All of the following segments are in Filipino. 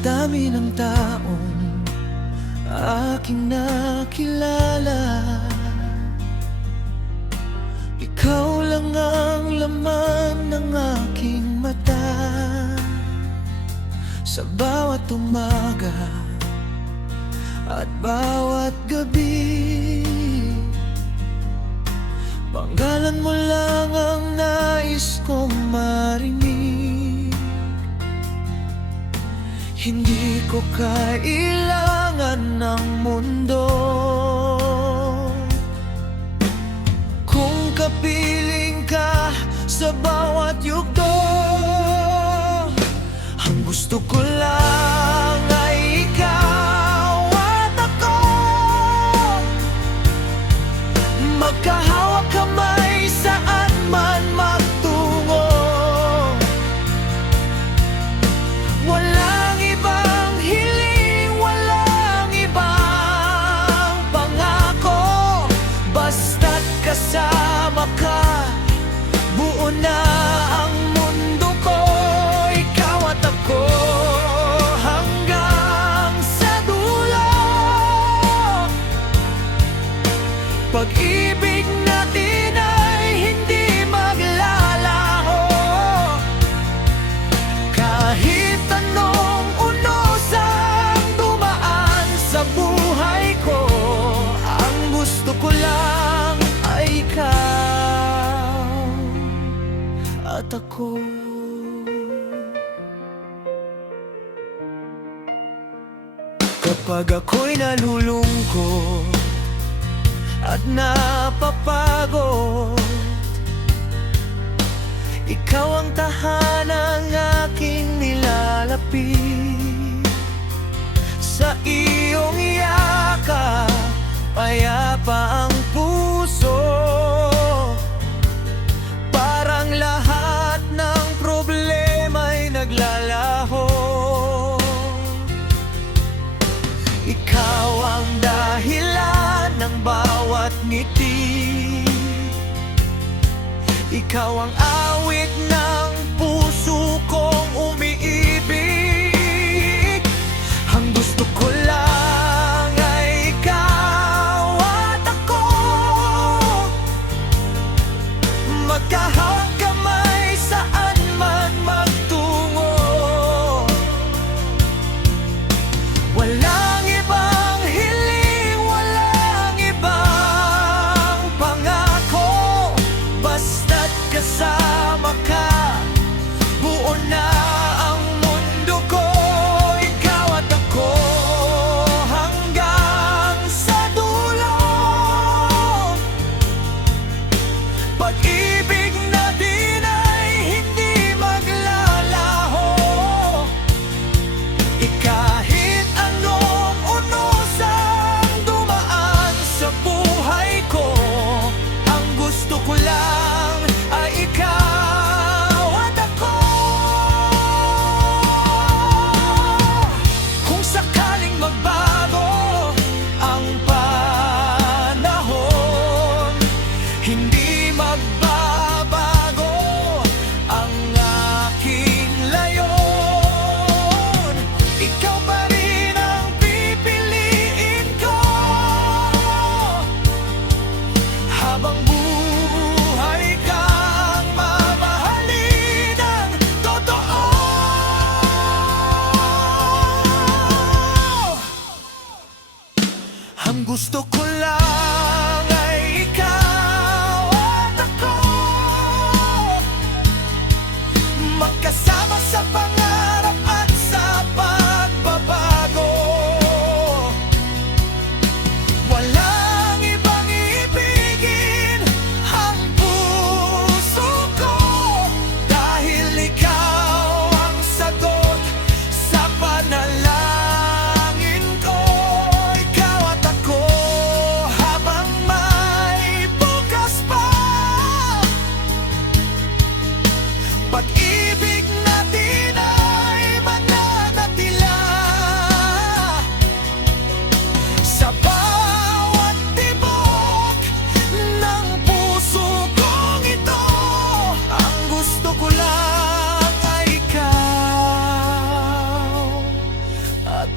dami ng taong aking nakilala, ikaw lang ang laman ng aking mata. Sa bawat umaga at bawat gabi, panggalan mo lang ang nais kong marinig. Hindi ko kailangan ng mundo kung kapiling ka sa bawat yugto. Ang gusto ko lang ay ikaw at ako, magkahawak kamay saan man magtungo. Walang ibang hiling, walang ibang pangako, basta't kasama ka, buo na ang mundo ko. Ikaw at ako hanggang sa dulo. Pag-ibig natin ay hindi maglalaho, kahit anong unos ang dumaan sa buhay ko. Ang gusto ko lang ay ikaw at ako. Kapag ako'y nalulungkot at napapagod, ikaw ang tahanang aking nilalapit. Sa iyong yakap, payapa ang puso, parang lahat ng problema'y naglalaho. Ikaw ang dahilan ng bawat ngiti, ikaw ang awit ng puso kong umiibig. Ang gusto ko lang ay ikaw at ako, magkahawak kamay saan man magtungo. Walang ibang hiling, walang ibang pangako, basta't kasama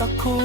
ako